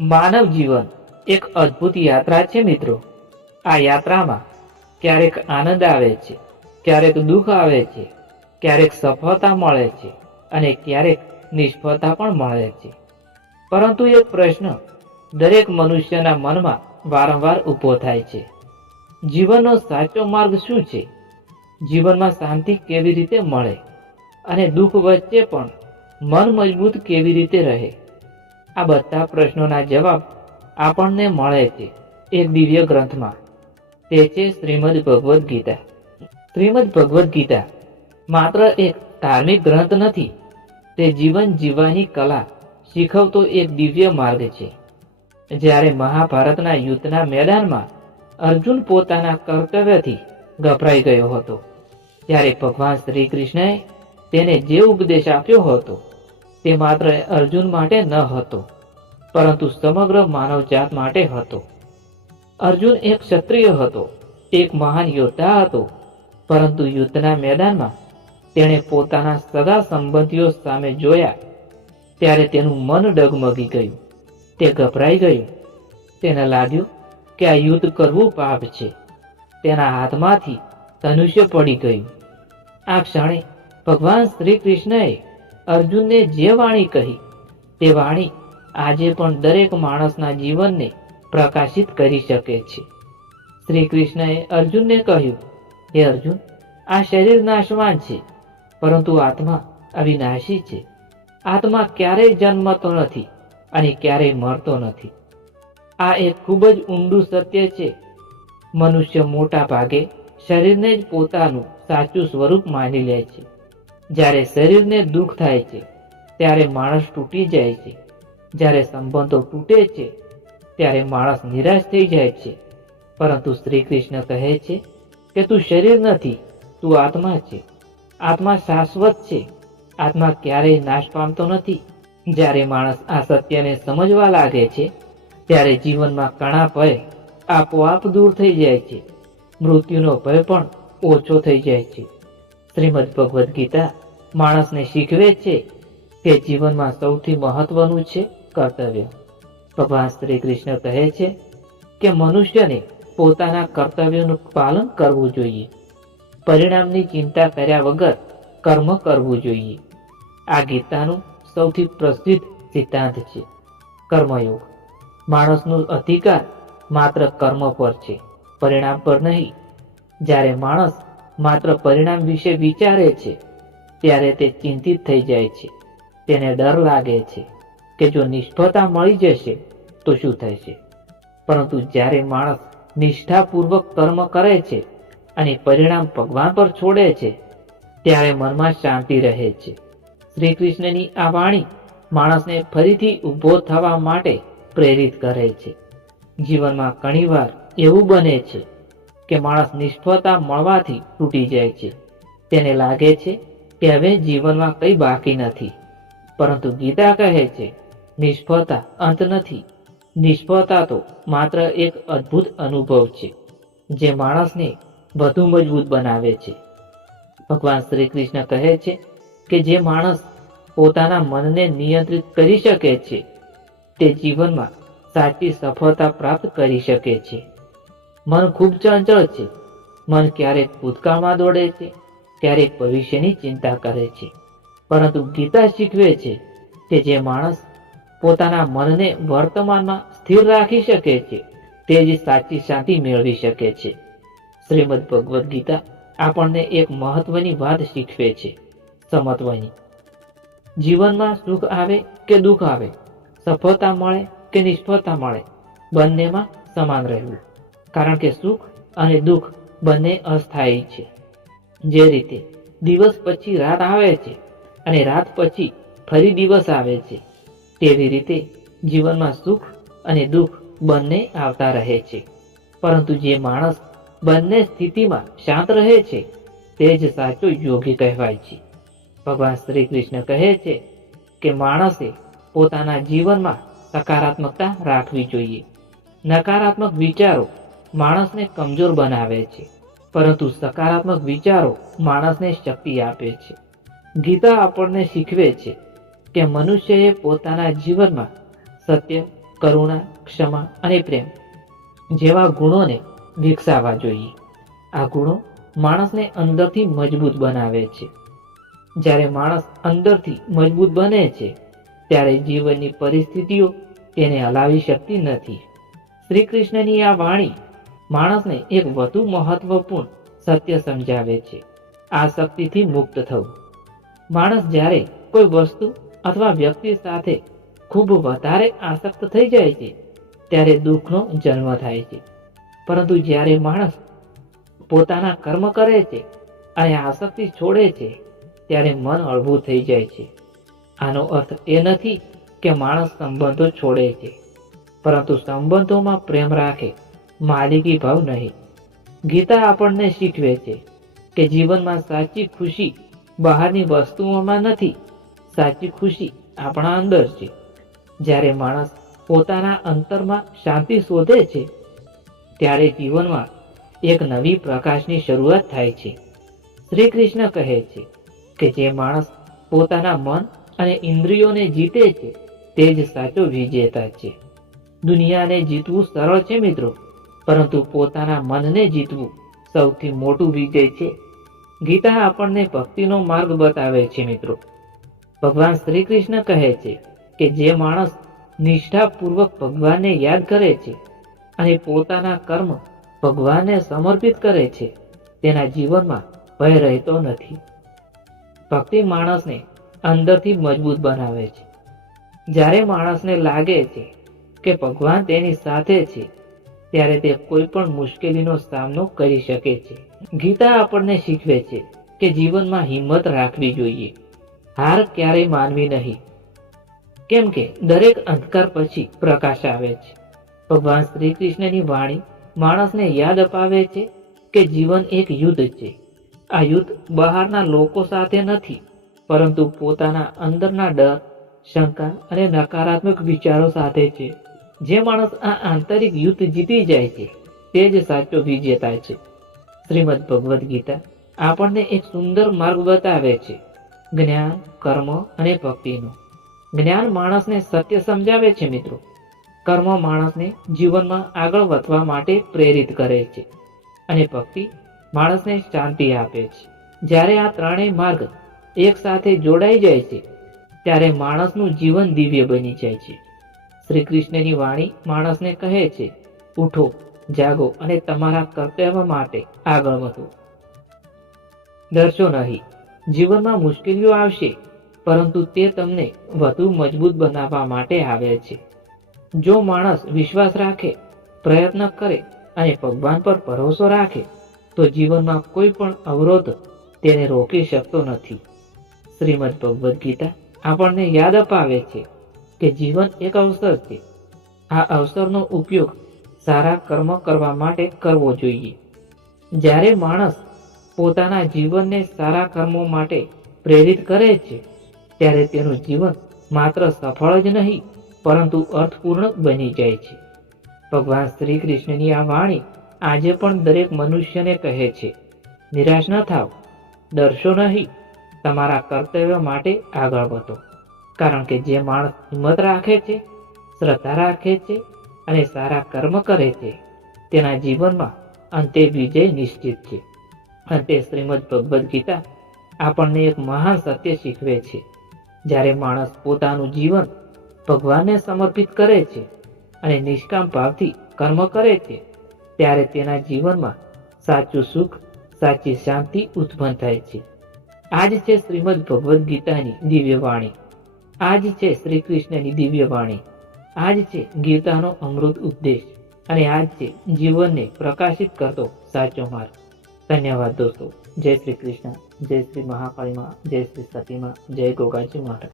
માનવ જીવન એક અદ્ભુત યાત્રા છે મિત્રો। આ યાત્રામાં ક્યારેક આનંદ આવે છે, ક્યારેક દુઃખ આવે છે, ક્યારેક સફળતા મળે છે અને ક્યારેક નિષ્ફળતા પણ મળે છે। પરંતુ એક પ્રશ્ન દરેક મનુષ્યના મનમાં વારંવાર ઊભો થાય છે, જીવનનો સાચો માર્ગ શું છે? જીવનમાં શાંતિ કેવી રીતે મળે અને દુઃખ વચ્ચે પણ મન મજબૂત કેવી રીતે રહે? આ બધા પ્રશ્નોના જવાબ આપણને મળે છે એક દિવ્ય ગ્રંથમાં, તે છે શ્રીમદ ભગવદ્ ગીતા। શ્રીમદ ભગવદ્ ગીતા માત્ર એક ધાર્મિક ગ્રંથ નથી, તે જીવન જીવવાની કલા શીખવતો એક દિવ્ય માર્ગ છે। જ્યારે મહાભારતના યુદ્ધના મેદાનમાં અર્જુન પોતાના કર્તવ્યથી ગભરાઈ ગયો હતો, ત્યારે ભગવાન શ્રી કૃષ્ણએ તેને જે ઉપદેશ આપ્યો હતો તે માત્ર અર્જુન માટે ન હતો, પરંતુ સમગ્ર માનવજાત માટે હતો। અર્જુન એક ક્ષત્રિય હતો, એક મહાન યોદ્ધા હતો, પરંતુ યુદ્ધના મેદાનમાં તેણે પોતાના સગા સંબંધીઓ સામે જોયા ત્યારે તેનું મન ડગમગી ગયું, તે ગભરાઈ ગયું। તેને લાગ્યું કે આ યુદ્ધ કરવું પાપ છે। તેના હાથમાંથી ધનુષ્ય પડી ગયું। આ ક્ષણે ભગવાન શ્રી કૃષ્ણએ અર્જુનને જે વાણી કહી તે વાણી આજે પણ દરેક માણસના જીવનને પ્રકાશિત કરી શકે છે। શ્રી કૃષ્ણએ અર્જુનને કહ્યું, હે અર્જુન, આ શરીર નાશવાન છે, પરંતુ આત્મા અવિનાશી છે। આત્મા ક્યારેય જન્મતો નથી અને ક્યારેય મરતો નથી। આ એક ખૂબ જ ઊંડું સત્ય છે। મનુષ્ય મોટા ભાગે શરીરને જ પોતાનું સાચું સ્વરૂપ માની લે છે। જ્યારે શરીરને દુઃખ થાય છે ત્યારે માણસ તૂટી જાય છે, જ્યારે સંબંધો તૂટે છે ત્યારે માણસ નિરાશ થઈ જાય છે। પરંતુ શ્રી કૃષ્ણ કહે છે કે તું શરીર નથી, તું આત્મા છે। આત્મા શાશ્વત છે, આત્મા ક્યારેય નાશ પામતો નથી। જ્યારે માણસ આ સત્યને સમજવા લાગે છે ત્યારે જીવનમાં ઘણા ભય આપોઆપ દૂર થઈ જાય છે, મૃત્યુનો ભય પણ ઓછો થઈ જાય છે। શ્રીમદ ભગવદ્ ગીતા માણસને શીખવે છે કે જીવનમાં સૌથી મહત્વનું છે કર્તવ્ય। ભગવાન શ્રી કૃષ્ણ કહે છે કે મનુષ્યને પોતાના કર્તવ્યનું પાલન કરવું જોઈએ, પરિણામની ચિંતા કર્યા વગર કર્મ કરવું જોઈએ। આ ગીતાનું સૌથી પ્રસિદ્ધ સિદ્ધાંત છે કર્મયોગ। માણસનો અધિકાર માત્ર કર્મ પર છે, પરિણામ પર નહીં। જ્યારે માણસ માત્ર પરિણામ વિશે વિચારે છે ત્યારે તે ચિંતિત થઈ જાય છે। તેને ડર લાગે છે કે જો નિષ્ફળતા મળી જશે તો શું થશે। પરંતુ જ્યારે માણસ નિષ્ઠાપૂર્વક કર્મ કરે છે અને પરિણામ ભગવાન પર છોડે છે ત્યારે મનમાં શાંતિ રહે છે। શ્રી કૃષ્ણની આ વાણી માણસને ફરીથી ઊભો થવા માટે પ્રેરિત કરે છે। જીવનમાં ઘણીવાર એવું બને છે કે માણસ નિષ્ફળતા મળવાથી તૂટી જાય છે, તેને લાગે છે કે હવે જીવનમાં કંઈ બાકી નથી। પરંતુ ગીતા કહે છે, નિષ્ફળતા અંત નથી, નિષ્ફળતા તો માત્ર એક અદ્ભુત અનુભવ છે જે માણસને વધુ મજબૂત બનાવે છે। ભગવાન શ્રી કૃષ્ણ કહે છે કે જે માણસ પોતાના મનને નિયંત્રિત કરી શકે છે તે જીવનમાં સાચી સફળતા પ્રાપ્ત કરી શકે છે। મન ખૂબ ચંચળ છે, મન ક્યારેક ભૂતકાળમાં દોડે છે, ક્યારેક ભવિષ્યની ચિંતા કરે છે। પરંતુ ગીતા શીખવે છે કે જે માણસ પોતાના મનને વર્તમાનમાં સ્થિર રાખી શકે છે તે જ સાચી શાંતિ મેળવી શકે છે। શ્રીમદ ભગવદ્ ગીતા આપણને એક મહત્વની વાત શીખવે છે, સમત્વની। જીવનમાં સુખ આવે કે દુઃખ આવે, સફળતા મળે કે નિષ્ફળતા મળે, બંનેમાં સમાન રહેવું, કારણ કે સુખ અને દુઃખ બંને અસ્થાયી છે। જે રીતે દિવસ પછી રાત આવે છે અને રાત પછી ફરી દિવસ આવે છે, તેવી રીતે જીવનમાં સુખ અને દુઃખ બંને આવતા રહે છે। પરંતુ જે માણસ બંને સ્થિતિમાં શાંત રહે છે તે જ સાચો યોગી કહેવાય છે। ભગવાન શ્રી કૃષ્ણ કહે છે કે માણસે પોતાના જીવનમાં સકારાત્મકતા રાખવી જોઈએ। નકારાત્મક વિચારો માણસને કમજોર બનાવે છે, પરંતુ સકારાત્મક વિચારો માણસને શક્તિ આપે છે। ગીતા આપણને શીખવે છે કે મનુષ્યએ પોતાના જીવનમાં સત્ય, કરુણા, ક્ષમા અને પ્રેમ જેવા ગુણોને વિકસાવવા જોઈએ. આ ગુણો માણસને અંદરથી મજબૂત બનાવે છે. જ્યારે માણસ અંદરથી મજબૂત બને છે ત્યારે જીવનની પરિસ્થિતિઓ તેને હલાવી શકતી નથી. શ્રી કૃષ્ણની આ વાણી માણસને એક વધુ મહત્વપૂર્ણ સત્ય સમજાવે છે: આસક્તિથી મુક્ત થવું. માણસ જ્યારે કોઈ વસ્તુ અથવા વ્યક્તિ સાથે ખૂબ વધારે આસક્ત થઈ જાય છે ત્યારે દુઃખનો જન્મ થાય છે. પરંતુ જ્યારે માણસ પોતાના કર્મ કરે છે અને આસક્તિ છોડે છે ત્યારે મન હળવું થઈ જાય છે. આનો અર્થ એ નથી કે માણસ સંબંધો છોડે છે, પરંતુ સંબંધોમાં પ્રેમ રાખે, માલિકી ભાવ નહીં. ગીતા આપણને શીખવે છે કે જીવનમાં સાચી ખુશી બહારની વસ્તુઓમાં નથી, સાચી ખુશી આપણા અંદર છે. જ્યારે માણસ પોતાના અંતરમાં શાંતિ શોધે છે ત્યારે જીવનમાં એક નવી પ્રકાશની શરૂઆત થાય છે. શ્રી કૃષ્ણ કહે છે કે જે માણસ પોતાના મન અને ઇન્દ્રિયોને જીતે છે તે જ સાચો વિજેતા છે. દુનિયાને જીતવું સરળ છે મિત્રો, પરંતુ પોતાના મનને જીતવું સૌથી મોટું વિજય છે. ગીતા આપણને ભક્તિનો માર્ગ બતાવે છે મિત્રો. ભગવાન શ્રી કૃષ્ણ કહે છે કે જે માણસ નિષ્ઠાપૂર્વક ભગવાનને યાદ કરે છે અને પોતાના કર્મ ભગવાનને સમર્પિત કરે છે તેના જીવનમાં ભય રહેતો નથી. ભક્તિ માણસને અંદરથી મજબૂત બનાવે છે. જ્યારે માણસને લાગે છે કે ભગવાન તેની સાથે છે ત્યારે તે કોઈ પણ મુશ્કેલીનો સામનો કરી શકે છે. ગીતા આપણને શીખવે છે કે જીવનમાં હિંમત રાખવી જોઈએ, હાર ક્યારેય માનવી નહીં, કેમ કે દરેક અંધકાર પછી પ્રકાશ આવે છે. ભગવાન શ્રી કૃષ્ણની વાણી માણસને યાદ અપાવે છે કે જીવન એક યુદ્ધ છે. આ યુદ્ધ બહારના લોકો સાથે નથી, પરંતુ પોતાના અંદરના ડર, શંકા અને નકારાત્મક વિચારો સાથે છે. જે માણસ આ આંતરિક યુદ્ધ જીતી જાય છે તે જ સાચો વિજેતા છે. શ્રીમદ ભગવદ્ ગીતા આપણને એક સુંદર માર્ગ બતાવે છે: જ્ઞાન, કર્મ અને ભક્તિનો. જ્ઞાન માણસને સત્ય સમજાવે છે મિત્રો. કર્મ માણસને જીવનમાં આગળ વધવા માટે પ્રેરિત કરે છે અને ભક્તિ માણસને શાંતિ આપે છે. જ્યારે આ ત્રણેય માર્ગ એક સાથે જોડાઈ જાય છે ત્યારે માણસનું જીવન દિવ્ય બની જાય છે. શ્રી કૃષ્ણની વાણી માણસને કહે છે: ઉઠો, જાગો અને તમારા કર્તવ્ય માટે આગળ વધો. ડરશો નહીં. જીવનમાં મુશ્કેલીઓ આવશે, પરંતુ તે તમને વધુ મજબૂત બનાવવા માટે આવે છે. જો માણસ વિશ્વાસ રાખે, પ્રયત્ન કરે અને ભગવાન પર ભરોસો રાખે તો જીવનમાં કોઈ પણ અવરોધ તેને રોકી શકતો નથી. શ્રીમદ ભગવદ્ ગીતા આપણને યાદ અપાવે છે કે જીવન એક અવસર છે. આ અવસરનો ઉપયોગ સારા કર્મ કરવા માટે કરવો જોઈએ. જ્યારે માણસ પોતાના જીવનને સારા કર્મો માટે પ્રેરિત કરે છે ત્યારે તેનું જીવન માત્ર સફળ જ નહીં, પરંતુ અર્થપૂર્ણ બની જાય છે. ભગવાન શ્રી કૃષ્ણની આ વાણી આજે પણ દરેક મનુષ્યને કહે છે: નિરાશ ન થાવ, ડરશો નહીં, તમારા કર્તવ્ય માટે આગળ વધો. કારણ કે જે માણસ હિંમત રાખે છે, શ્રદ્ધા રાખે છે અને સારા કર્મ કરે છે તેના જીવનમાં અંતે વિજય નિશ્ચિત છે. અંતે શ્રીમદ ભગવદ્ ગીતા આપણને એક મહાન સત્ય શીખવે છે: જ્યારે માણસ પોતાનું જીવન ભગવાનને સમર્પિત કરે છે અને નિષ્કામ ભાવથી કર્મ કરે છે ત્યારે તેના જીવનમાં સાચું સુખ, સાચી શાંતિ ઉત્પન્ન થાય છે. આજ છે શ્રીમદ ભગવદ્ ગીતાની દિવ્ય વાણી. આજ છે શ્રી કૃષ્ણની દિવ્ય વાણી. આજ છે ગીતાનો અમૃત ઉપદેશ અને આજ છે જીવનને પ્રકાશિત કરતો સાચો માર્ગ. ધન્યવાદ દોસ્તો. જય શ્રી કૃષ્ણ, જય શ્રી મહાકાળી માં, જય શ્રી સતી માં, જય ગોગાજી મહારાજ.